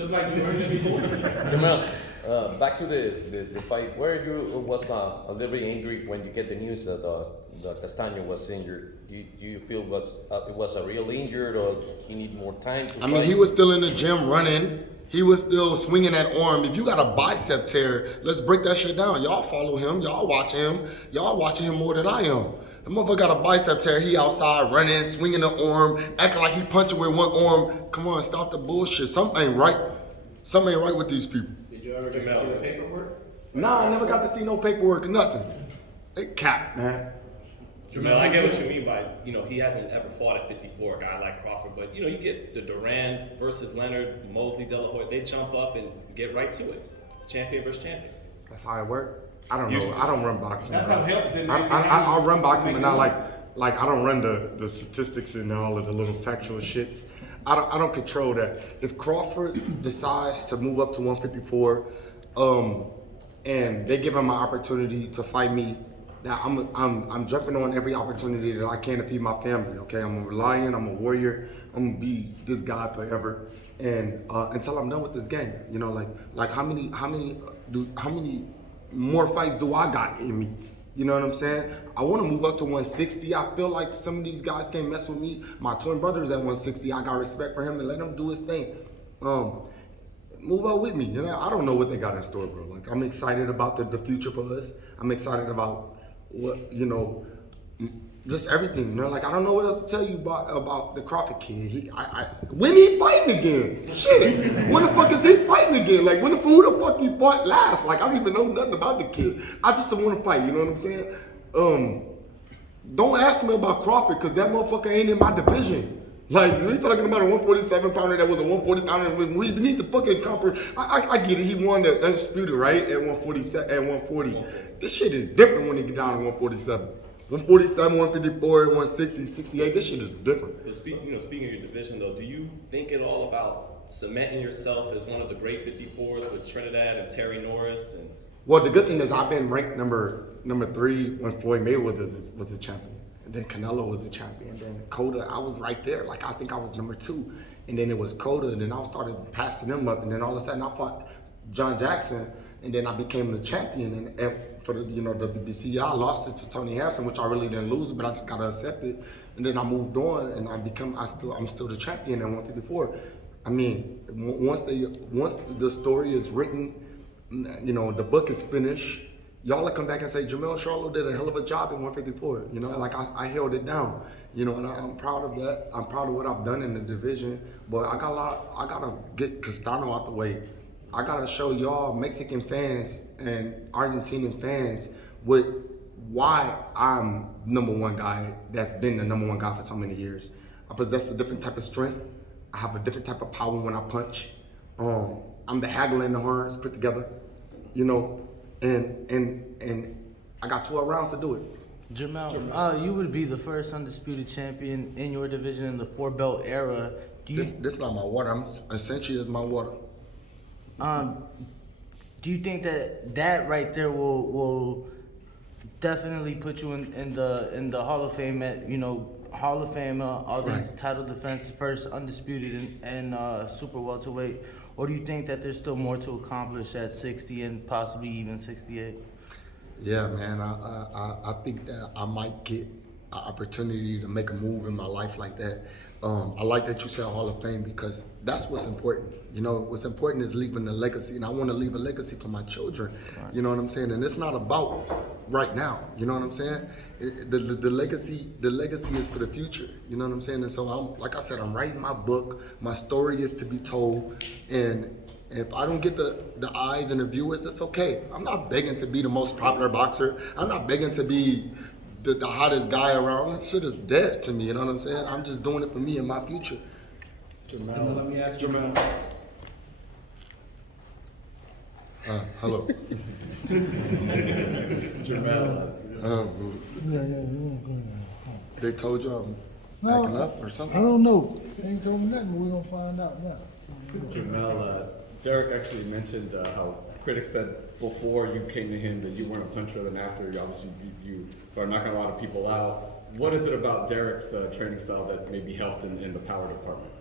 Just like you heard it before. Jermell, back to the fight. Where you was a little bit angry when you get the news that Castaño was injured. Do you feel it was a real injured, or he need more time to fight? mean, he was still in the gym running. He was still swinging that arm. If you got a bicep tear, let's break that shit down. Y'all follow him. Y'all watching him. Y'all watching him more than I am. The motherfucker got a bicep tear. He outside running, swinging the arm, acting like he punching with one arm. Come on, stop the bullshit. Something ain't right. Something ain't right with these people. Did you ever get to see the paperwork? Nah, I never got to see no paperwork or nothing. They cap, man. Jermell, I get what you mean by, he hasn't ever fought at 54, a guy like Crawford, but you get the Duran versus Leonard, Mosley, De La Hoya, they jump up and get right to it. Champion versus champion. That's how it works. I don't know. I don't run boxing. That's how help didn't I'll run boxing, but not like I don't run the statistics and all of the little factual shits. I don't control that. If Crawford decides to move up to 154, and they give him an opportunity to fight me, now I'm jumping on every opportunity that I can to feed my family. Okay, I'm a lion. I'm a warrior. I'm gonna be this guy forever, and until I'm done with this game. Like how many more fights do I got in me? You know what I'm saying? I want to move up to 160. I feel like some of these guys can't mess with me. My twin brother is at 160. I got respect for him and let him do his thing. Move up with me. I don't know what they got in store, bro. Like, I'm excited about the future for us. I'm excited about what, just everything. Like, I don't know what else to tell you about the Crawford kid. When he fighting again? Shit. When the fuck is he fighting again? Like, who the fuck he fought last? Like, I don't even know nothing about the kid. I just want to fight, you know what I'm saying? Don't ask me about Crawford, because that motherfucker ain't in my division. Like, we're talking about a 147 pounder that was a 140 pounder. We need to fucking comprehend. I get it. He won the undisputed, right? At 147, at 140. This shit is different when they get down to 147. 147, 154, 160, 68. This shit is different. But speaking of your division, though, do you think it all about cementing yourself as one of the great 54s with Trinidad and Terry Norris? Well, the good thing is I've been ranked number 3 when Floyd Mayweather was a champion. And then Canelo was a champion. And then Cotto, I was right there. Like, I think I was number 2. And then it was Cotto, and then I started passing them up. And then all of a sudden I fought John Jackson, and then I became the champion. And for the WBC, I lost it to Tony Harrison, which I really didn't lose, but I just gotta accept it. And then I moved on, and I'm still the champion at 154. I mean, once the story is written, the book is finished, y'all will come back and say, Jermell Charlo did a hell of a job in 154. Like I held it down. And I'm proud of that. I'm proud of what I've done in the division. But I gotta get Castaño out the way. I gotta show y'all Mexican fans and Argentinian fans why I'm #1 guy that's been the #1 guy for so many years. I possess a different type of strength. I have a different type of power when I punch. I'm the haggler in the horns put together. And I got 12 rounds to do it. Jermell, you would be the first undisputed champion in your division in the 4-belt era. This not my water. Essentially is my water. Do you think that right there will definitely put you in the Hall of Fame Hall of Fame, all these title defenses, first undisputed and super welterweight? Or do you think that there's still more to accomplish at 60 and possibly even 68? Yeah, man, I think that I might get an opportunity to make a move in my life like that. I like that you said Hall of Fame, because that's what's important. What's important is leaving a legacy, and I want to leave a legacy for my children. Right. You know what I'm saying? And it's not about right now. You know what I'm saying? The legacy is for the future. You know what I'm saying? And so like I said, I'm writing my book. My story is to be told, and if I don't get the eyes and the viewers, that's okay. I'm not begging to be the most popular boxer. I'm not begging to be the hottest guy around. That shit is dead to me, you know what I'm saying? I'm just doing it for me and my future. Jermell, let me ask you. Jermell. Hello. Jermell. They told you I'm acting up or something? I don't know. They ain't told me nothing, but we're going to find out now. Jermell, Derek actually mentioned how critics said before you came to him that you weren't a puncher, then after obviously you started knocking a lot of people out. What is it about Derek's training style that maybe helped in the power department?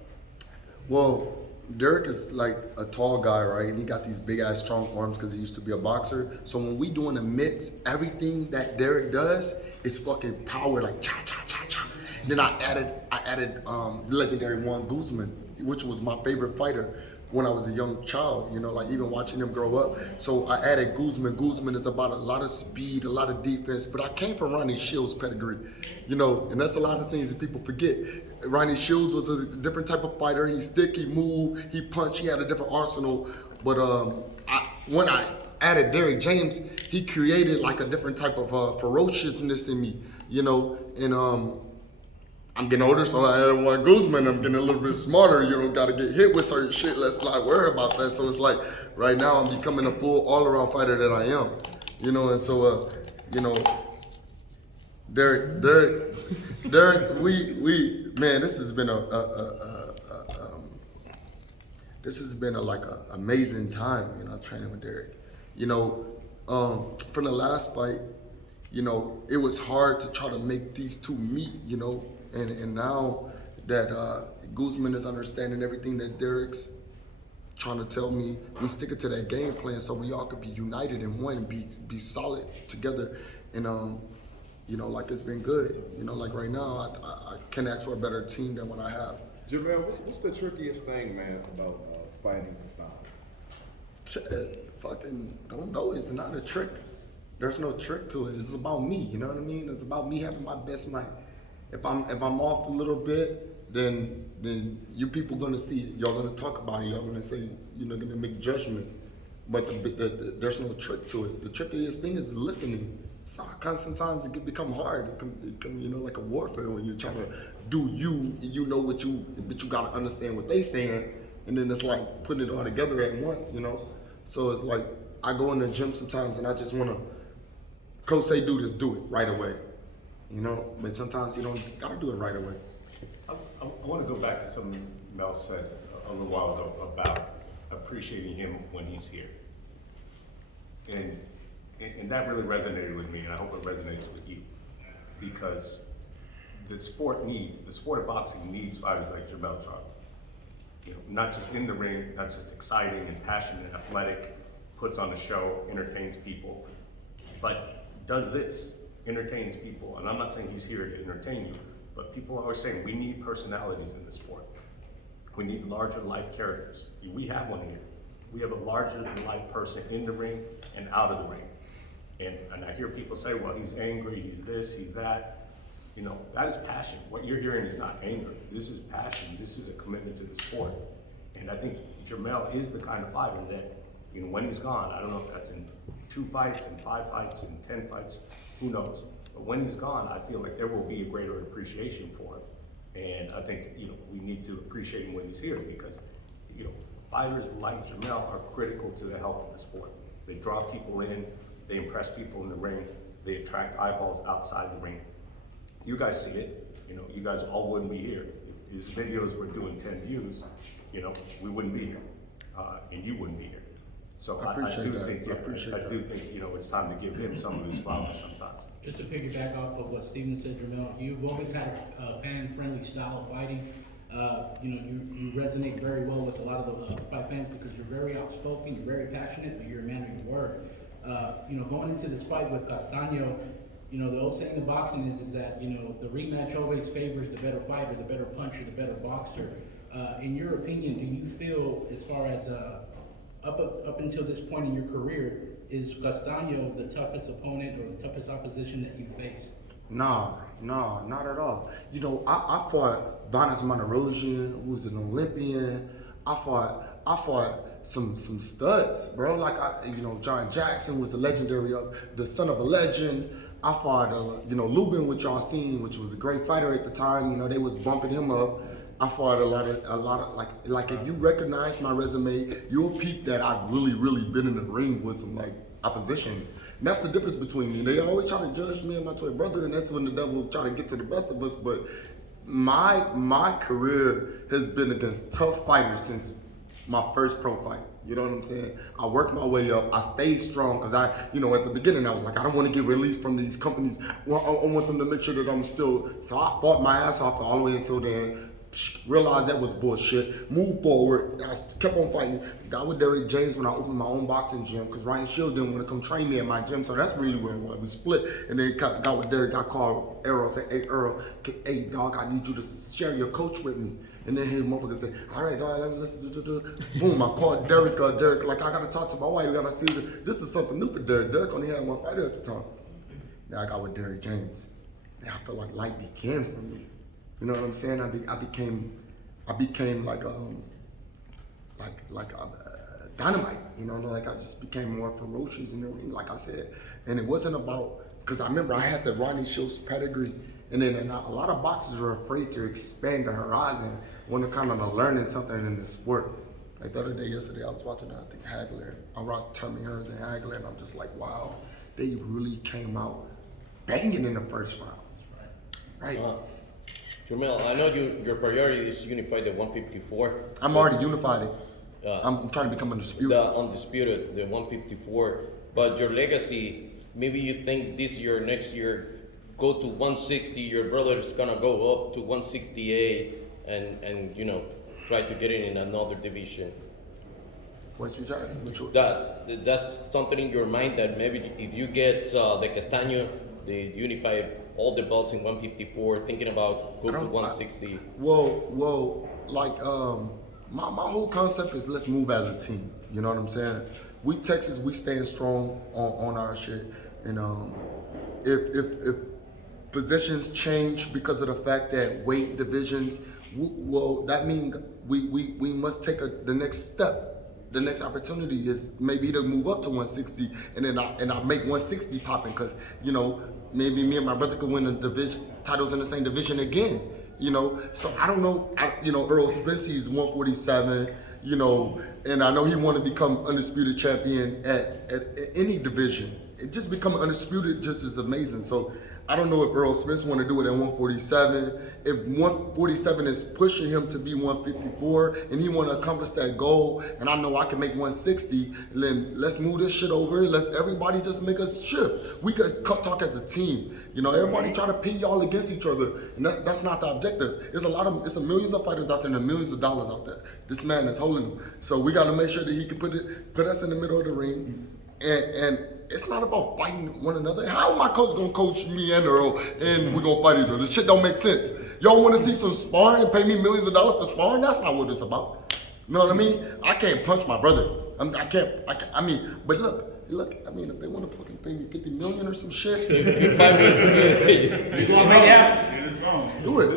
Well, Derek is like a tall guy, right? And he got these big ass strong arms because he used to be a boxer. So when we doing the mitts, everything that Derek does is fucking power, like cha cha cha cha. And then I added the legendary Juan Guzman, which was my favorite fighter when I was a young child, you know, like even watching him grow up. So I added Guzman. Guzman is about a lot of speed, a lot of defense, but I came from Ronnie Shields' pedigree, you know, and that's a lot of things that people forget. Ronnie Shields was a different type of fighter. He stick, he moved, he punched, he had a different arsenal. But when I added Derek James, he created like a different type of ferociousness in me, you know, and I'm getting older, so I added Juan Guzman. I'm getting a little bit smarter. You don't got to get hit with certain shit. Let's not worry about that. So it's like right now I'm becoming a full all-around fighter that I am. You know, and so you know, Derek, we man, this has been like a amazing time. You know, training with Derek. You know, from the last fight, you know, it was hard to try to make these two meet. You know. And now that Guzman is understanding everything that Derek's trying to tell me, we sticking to that game plan so we all could be united and one, be solid together. And you know, like it's been good. You know, like right now, I can't ask for a better team than what I have. Jermell, what's the trickiest thing, man, about fighting Castaño? Fucking don't know. It's not a trick. There's no trick to it. It's about me. You know what I mean? It's about me having my best night. If I'm off a little bit, then you people gonna see it. Y'all gonna talk about it. Y'all gonna say, you know, gonna make judgment. But there's no trick to it. The trickiest thing is listening. So sometimes it can become hard. It can you know, like a warfare when you're trying to do you know but you gotta understand what they saying, and then it's like putting it all together at once, you know. So it's like I go in the gym sometimes and I just wanna, coach say do this, do it right away. You know, but sometimes you don't gotta do it right away. I want to go back to something Mel said a little while ago about appreciating him when he's here. And that really resonated with me, and I hope it resonates with you. Because the sport of boxing needs fighters like Jermell Charlo. You know, not just in the ring, not just exciting and passionate, athletic, puts on a show, entertains people, but does this. Entertains people, and I'm not saying he's here to entertain you, but people are always saying we need personalities in this sport. We need larger life characters. We have one here. We have a larger than life person in the ring and out of the ring. And I hear people say, well, he's angry, he's this, he's that. You know, that is passion. What you're hearing is not anger. This is passion. This is a commitment to the sport. And I think Jermell is the kind of fighter that, you know, when he's gone, I don't know if that's in 2 fights, in 5 fights, in 10 fights, who knows? But when he's gone, I feel like there will be a greater appreciation for him. And I think, you know, we need to appreciate him when he's here because, you know, fighters like Jermell are critical to the health of the sport. They draw people in, they impress people in the ring, they attract eyeballs outside the ring. You guys see it, you know, you guys all wouldn't be here. If his videos were doing 10 views, you know, we wouldn't be here, and you wouldn't be here. So I do think, you know, it's time to give him some of his flowers sometimes. Just to piggyback off of what Steven said, Jermell, you've always had a fan-friendly style of fighting. You know, you resonate very well with a lot of the fight fans because you're very outspoken, you're very passionate, but you're a man of your word. You know, going into this fight with Castaño, you know, the old saying in boxing is that, you know, the rematch always favors the better fighter, the better puncher, the better boxer. In your opinion, do you feel, as far as up until this point in your career, is Castaño the toughest opponent or the toughest opposition that you face? No, not at all. You know, I fought Vanes Monterosian, who was an Olympian. I fought some studs, bro. Like you know, John Jackson was a legendary, the son of a legend. I fought, you know, Lubin, which y'all seen, which was a great fighter at the time. You know, they was bumping him up. I fought a lot of like if you recognize my resume, you'll peep that I've really been in the ring with some like oppositions. And that's the difference between me. They always try to judge me and my twin brother, and that's when the devil try to get to the best of us. But my career has been against tough fighters since my first pro fight. You know what I'm saying? I worked my way up. I stayed strong because you know, at the beginning I was like, I don't want to get released from these companies. Well, I want them to make sure that I'm still. So I fought my ass off all the way until then. realized that was bullshit. Moved forward. I kept on fighting. Got with Derrick James when I opened my own boxing gym because Ryan Shield didn't want to come train me at my gym. So that's really where it was. We split. And then got with Derrick. Got called Earl. Said, hey, Earl, hey, dog, I need you to share your coach with me. And then his motherfucker said, all right, dog, let me listen. Boom, I called Derrick. Derrick, like, I got to talk to my wife. We got to see this is something new for Derrick. Derrick only had one fighter at the time. Now I got with Derrick James. And I felt like life began for me. You know what I'm saying? I became like dynamite. You know, like I just became more ferocious in the ring, like I said. And it wasn't about, because I remember I had the Ronnie Shields pedigree, and then a lot of boxers are afraid to expand the horizon when they're kind of learning something in the sport. Like the other day, yesterday, I was watching, I think, Hagler. I watched Tommy Hearns and Hagler, and I'm just like, wow, they really came out banging in the first round. Right. Jermell, I know your priority is to unify the 154. I'm already unified it. I'm trying to become undisputed. The undisputed, the 154. But your legacy, maybe you think this year, next year, go to 160. Your brother is gonna go up to 168, and you know, try to get it in another division. What you saying? That's something in your mind that maybe if you get the Castaño, the unified all the belts in 154, thinking about go to 160. Like my whole concept is let's move as a team. You know what I'm saying? We Texas, we stand strong on our shit, and if positions change because of the fact that weight divisions, that means we must take the next step. The next opportunity is maybe to move up to 160, and then I make 160 popping, because you know maybe me and my brother could win the division titles in the same division again. You know, so I don't know. Earl Spence is 147. You know, and I know he want to become undisputed champion at any division. It just becoming undisputed just is amazing. So I don't know if Earl Spence want to do it at 147. If 147 is pushing him to be 154 and he want to accomplish that goal, and I know I can make 160, then let's move this shit over. Let's everybody just make a shift. We could talk as a team. You know, everybody try to pin y'all against each other, and that's not the objective. It's a millions of fighters out there and millions of dollars out there. This man is holding them. So we got to make sure that he can put us in the middle of the ring, and it's not about fighting one another. How am my coach gonna coach me and Earl and we're gonna fight each other? This shit don't make sense. Y'all wanna see some sparring and pay me millions of dollars for sparring? That's not what it's about. You know what I mean? I can't punch my brother. But look, I mean, if they wanna fucking pay me 50 million or some shit. You gonna make it happen? Do it.